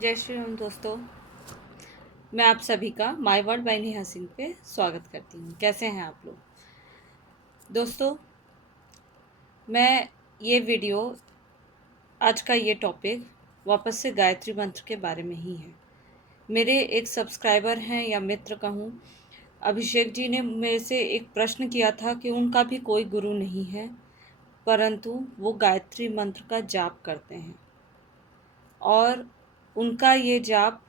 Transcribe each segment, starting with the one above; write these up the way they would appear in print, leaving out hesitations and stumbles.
जय श्री राम दोस्तों। मैं आप सभी का my world by Neha Singh पे स्वागत करती हूँ। कैसे हैं आप लोग दोस्तों? मैं ये वीडियो, आज का ये टॉपिक वापस से गायत्री मंत्र के बारे में ही है। मेरे एक सब्सक्राइबर हैं या मित्र कहूँ, अभिषेक जी ने मेरे से एक प्रश्न किया था कि उनका भी कोई गुरु नहीं है, परंतु वो गायत्री मंत्र का जाप करते हैं और उनका ये जाप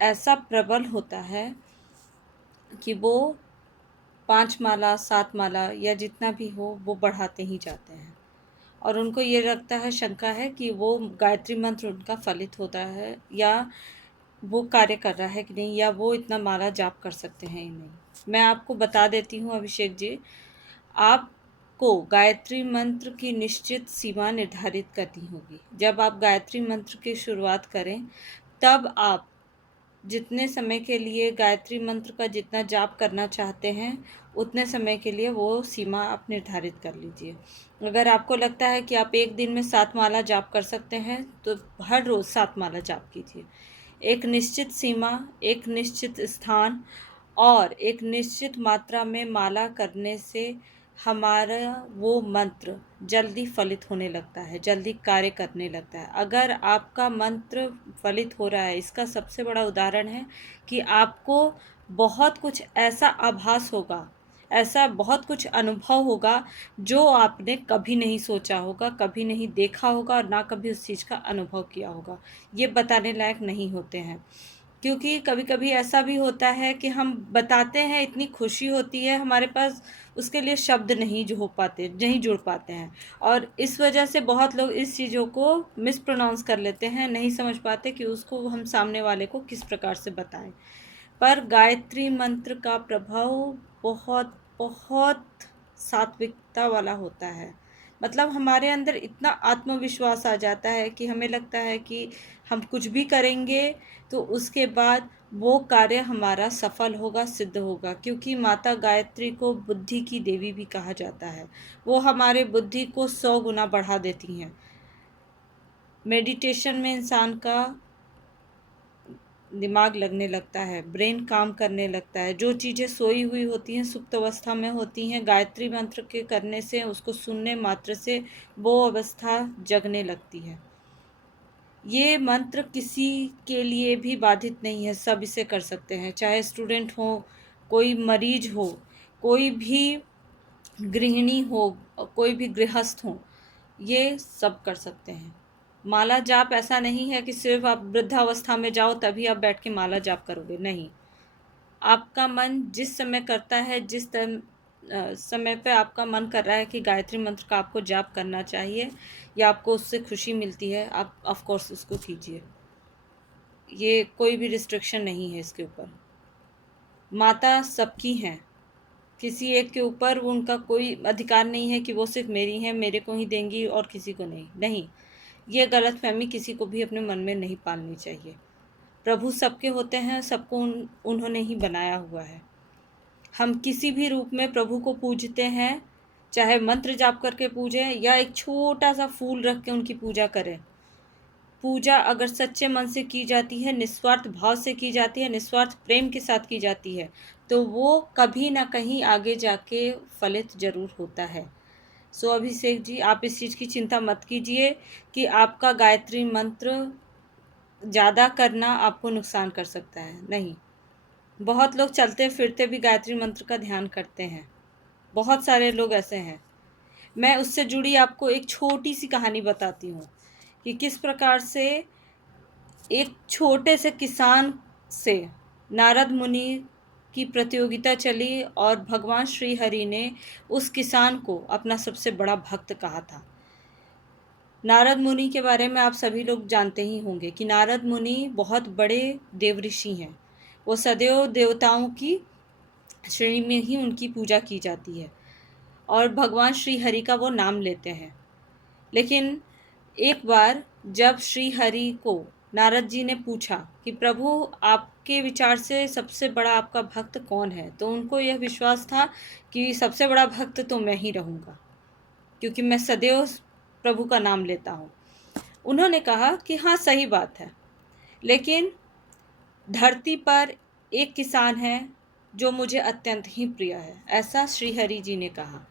ऐसा प्रबल होता है कि वो 5 माला 7 माला या जितना भी हो वो बढ़ाते ही जाते हैं। और उनको ये लगता है, शंका है कि वो गायत्री मंत्र उनका फलित होता है या वो कार्य कर रहा है कि नहीं, या वो इतना माला जाप कर सकते हैं या नहीं। मैं आपको बता देती हूँ अभिषेक जी, आपको गायत्री मंत्र की निश्चित सीमा निर्धारित करनी होगी। जब आप गायत्री मंत्र की शुरुआत करें तब आप जितने समय के लिए गायत्री मंत्र का जितना जाप करना चाहते हैं उतने समय के लिए वो सीमा आप निर्धारित कर लीजिए। अगर आपको लगता है कि आप एक दिन में 7 माला जाप कर सकते हैं तो हर रोज़ 7 माला जाप कीजिए। एक निश्चित सीमा, एक निश्चित स्थान और एक निश्चित मात्रा में माला करने से हमारा वो मंत्र जल्दी फलित होने लगता है, जल्दी कार्य करने लगता है। अगर आपका मंत्र फलित हो रहा है, इसका सबसे बड़ा उदाहरण है कि आपको बहुत कुछ ऐसा आभास होगा, ऐसा बहुत कुछ अनुभव होगा जो आपने कभी नहीं सोचा होगा, कभी नहीं देखा होगा और ना कभी उस चीज़ का अनुभव किया होगा। ये बताने लायक नहीं होते हैं, क्योंकि कभी कभी ऐसा भी होता है कि हम बताते हैं, इतनी खुशी होती है हमारे पास, उसके लिए शब्द नहीं जुड़ पाते हैं। और इस वजह से बहुत लोग इस चीज़ों को मिस प्रोनाउंस कर लेते हैं, नहीं समझ पाते कि उसको हम सामने वाले को किस प्रकार से बताएं। पर गायत्री मंत्र का प्रभाव बहुत बहुत सात्विकता वाला होता है। मतलब हमारे अंदर इतना आत्मविश्वास आ जाता है कि हमें लगता है कि हम कुछ भी करेंगे तो उसके बाद वो कार्य हमारा सफल होगा, सिद्ध होगा। क्योंकि माता गायत्री को बुद्धि की देवी भी कहा जाता है। वो हमारे बुद्धि को 100 गुना बढ़ा देती हैं। मेडिटेशन में इंसान का दिमाग लगने लगता है, ब्रेन काम करने लगता है। जो चीज़ें सोई हुई होती हैं, सुप्त अवस्था में होती हैं, गायत्री मंत्र के करने से, उसको सुनने मात्र से वो अवस्था जगने लगती है। ये मंत्र किसी के लिए भी बाधित नहीं है, सब इसे कर सकते हैं। चाहे स्टूडेंट हो, कोई मरीज हो, कोई भी गृहिणी हो, कोई भी गृहस्थ हो, ये सब कर सकते हैं। माला जाप ऐसा नहीं है कि सिर्फ आप वृद्धावस्था में जाओ तभी आप बैठ के माला जाप करोगे, नहीं। आपका मन जिस समय करता है, समय पे आपका मन कर रहा है कि गायत्री मंत्र का आपको जाप करना चाहिए या आपको उससे खुशी मिलती है, आप ऑफ कोर्स उसको कीजिए। ये कोई भी रिस्ट्रिक्शन नहीं है इसके ऊपर। माता सबकी हैं, किसी एक के ऊपर उनका कोई अधिकार नहीं है कि वो सिर्फ मेरी हैं, मेरे को ही देंगी और किसी को नहीं। नहीं, ये गलतफहमी किसी को भी अपने मन में नहीं पालनी चाहिए। प्रभु सबके होते हैं, सबको उन्होंने ही बनाया हुआ है। हम किसी भी रूप में प्रभु को पूजते हैं, चाहे मंत्र जाप करके पूजें या एक छोटा सा फूल रख के उनकी पूजा करें। पूजा अगर सच्चे मन से की जाती है, निस्वार्थ भाव से की जाती है, निस्वार्थ प्रेम के साथ की जाती है, तो वो कभी ना कहीं आगे जाके फलित जरूर होता है। सो अभिषेक जी, आप इस चीज़ की चिंता मत कीजिए कि आपका गायत्री मंत्र ज़्यादा करना आपको नुकसान कर सकता है। नहीं, बहुत लोग चलते फिरते भी गायत्री मंत्र का ध्यान करते हैं, बहुत सारे लोग ऐसे हैं। मैं उससे जुड़ी आपको एक छोटी सी कहानी बताती हूँ कि किस प्रकार से एक छोटे से किसान से नारद मुनि की प्रतियोगिता चली और भगवान श्री हरि ने उस किसान को अपना सबसे बड़ा भक्त कहा था। नारद मुनि के बारे में आप सभी लोग जानते ही होंगे कि नारद मुनि बहुत बड़े देवऋषि हैं। वो सदैव देवताओं की श्रेणी में ही उनकी पूजा की जाती है और भगवान श्री हरि का वो नाम लेते हैं। लेकिन एक बार जब श्री हरि को नारद जी ने पूछा कि प्रभु, आपके विचार से सबसे बड़ा आपका भक्त कौन है, तो उनको यह विश्वास था कि सबसे बड़ा भक्त तो मैं ही रहूँगा, क्योंकि मैं सदैव प्रभु का नाम लेता हूँ। उन्होंने कहा कि हाँ, सही बात है, लेकिन धरती पर एक किसान है जो मुझे अत्यंत ही प्रिय है, ऐसा श्री हरि जी ने कहा।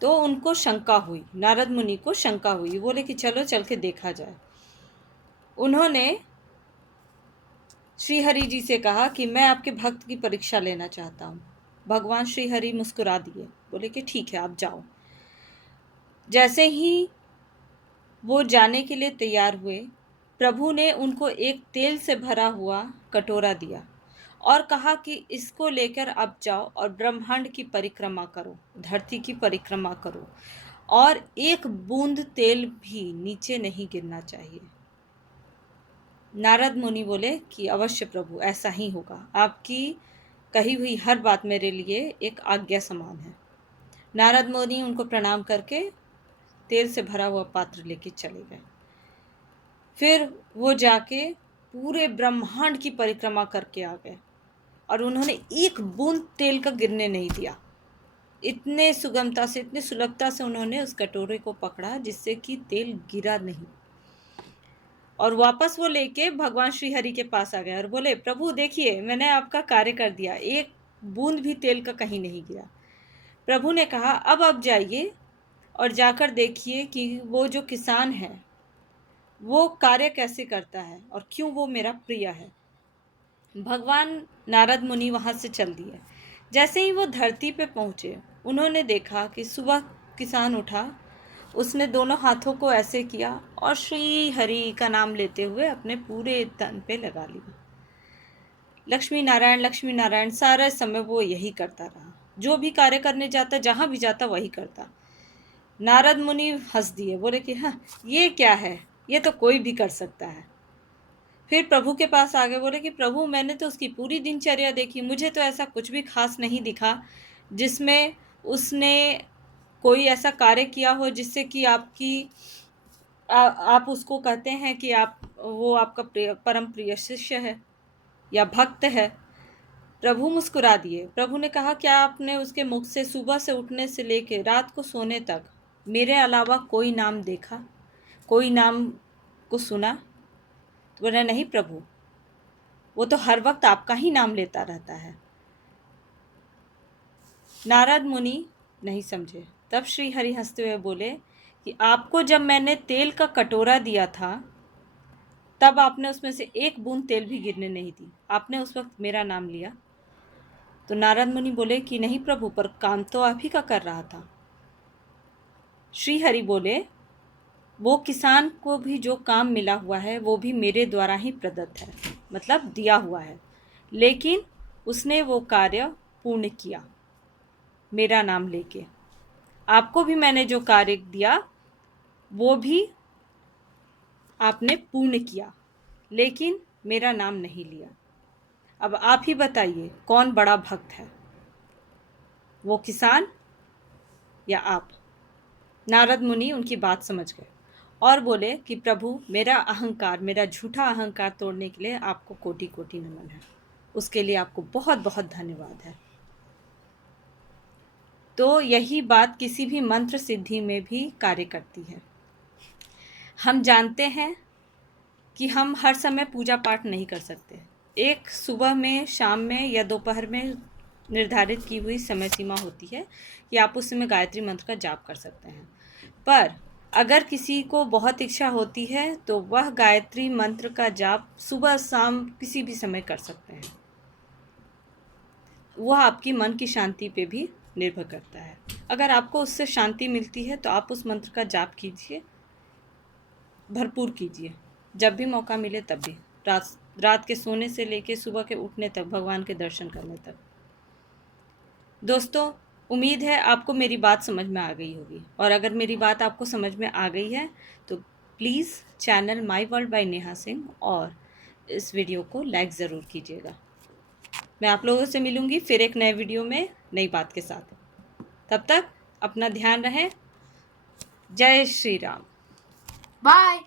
तो उनको शंका हुई, नारद मुनि को शंका हुई, बोले कि चलो चल के देखा जाए। उन्होंने श्री हरि जी से कहा कि मैं आपके भक्त की परीक्षा लेना चाहता हूँ। भगवान श्री हरि मुस्कुरा दिए, बोले कि ठीक है, आप जाओ। जैसे ही वो जाने के लिए तैयार हुए, प्रभु ने उनको एक तेल से भरा हुआ कटोरा दिया और कहा कि इसको लेकर अब जाओ और ब्रह्मांड की परिक्रमा करो, धरती की परिक्रमा करो, और एक बूंद तेल भी नीचे नहीं गिरना चाहिए। नारद मुनि बोले कि अवश्य प्रभु, ऐसा ही होगा, आपकी कही हुई हर बात मेरे लिए एक आज्ञा समान है। नारद मुनि उनको प्रणाम करके तेल से भरा हुआ पात्र लेके चले गए। फिर वो जाके पूरे ब्रह्मांड की परिक्रमा करके आ गए और उन्होंने एक बूंद तेल का गिरने नहीं दिया। इतने सुगमता से, इतने सुलभता से उन्होंने उस कटोरे को पकड़ा जिससे कि तेल गिरा नहीं, और वापस वो लेके भगवान श्री हरि के पास आ गए और बोले, प्रभु देखिए, मैंने आपका कार्य कर दिया, एक बूंद भी तेल का कहीं नहीं गिरा। प्रभु ने कहा, अब आप जाइए और जाकर देखिए कि वो जो किसान है वो कार्य कैसे करता है और क्यों वो मेरा प्रिय है। भगवान नारद मुनि वहाँ से चल दिए। जैसे ही वो धरती पे पहुँचे, उन्होंने देखा कि सुबह किसान उठा, उसने दोनों हाथों को ऐसे किया और श्री हरि का नाम लेते हुए अपने पूरे तन पे लगा लिया। लक्ष्मी नारायण सारा समय वो यही करता रहा। जो भी कार्य करने जाता, जहाँ भी जाता वही करता। नारद मुनि हंस दिए, बोले कि हाँ, ये क्या है, ये तो कोई भी कर सकता है। फिर प्रभु के पास आ गए, बोले कि प्रभु, मैंने तो उसकी पूरी दिनचर्या देखी, मुझे तो ऐसा कुछ भी खास नहीं दिखा जिसमें उसने कोई ऐसा कार्य किया हो जिससे कि आप उसको कहते हैं कि वो आपका परम प्रिय शिष्य है या भक्त है। प्रभु मुस्कुरा दिए। प्रभु ने कहा, क्या आपने उसके मुख से सुबह से उठने से लेकर रात को सोने तक मेरे अलावा कोई नाम देखा, कोई नाम को सुना? तो बोला, नहीं प्रभु, वो तो हर वक्त आपका ही नाम लेता रहता है। नारद मुनि नहीं समझे। तब श्री हरि हंसते हुए बोले कि आपको जब मैंने तेल का कटोरा दिया था, तब आपने उसमें से एक बूंद तेल भी गिरने नहीं दी, आपने उस वक्त मेरा नाम लिया। तो नारद मुनि बोले कि नहीं प्रभु, पर काम तो आप ही का कर रहा था। श्री हरि बोले, वो किसान को भी जो काम मिला हुआ है वो भी मेरे द्वारा ही प्रदत्त है, मतलब दिया हुआ है, लेकिन उसने वो कार्य पूर्ण किया मेरा नाम लेके। आपको भी मैंने जो कार्य दिया वो भी आपने पूर्ण किया, लेकिन मेरा नाम नहीं लिया। अब आप ही बताइए, कौन बड़ा भक्त है, वो किसान या आप? नारद मुनि उनकी बात समझ गए और बोले कि प्रभु, मेरा अहंकार, मेरा झूठा अहंकार तोड़ने के लिए आपको कोटि कोटि नमन है, उसके लिए आपको बहुत बहुत धन्यवाद है। तो यही बात किसी भी मंत्र सिद्धि में भी कार्य करती है। हम जानते हैं कि हम हर समय पूजा पाठ नहीं कर सकते। एक सुबह में, शाम में या दोपहर में निर्धारित की हुई समय सीमा होती है कि आप उस समय गायत्री मंत्र का जाप कर सकते हैं। पर अगर किसी को बहुत इच्छा होती है तो वह गायत्री मंत्र का जाप सुबह शाम किसी भी समय कर सकते हैं। वह आपकी मन की शांति पे भी निर्भर करता है। अगर आपको उससे शांति मिलती है तो आप उस मंत्र का जाप कीजिए, भरपूर कीजिए, जब भी मौका मिले तब भी, रात के सोने से लेके सुबह के उठने तक, भगवान के दर्शन करने तक। दोस्तों, उम्मीद है आपको मेरी बात समझ में आ गई होगी, और अगर मेरी बात आपको समझ में आ गई है तो please channel my world by Neha Singh और इस वीडियो को लाइक ज़रूर कीजिएगा। मैं आप लोगों से मिलूँगी फिर एक नए वीडियो में नई बात के साथ। तब तक अपना ध्यान रखें। जय श्री राम। बाय।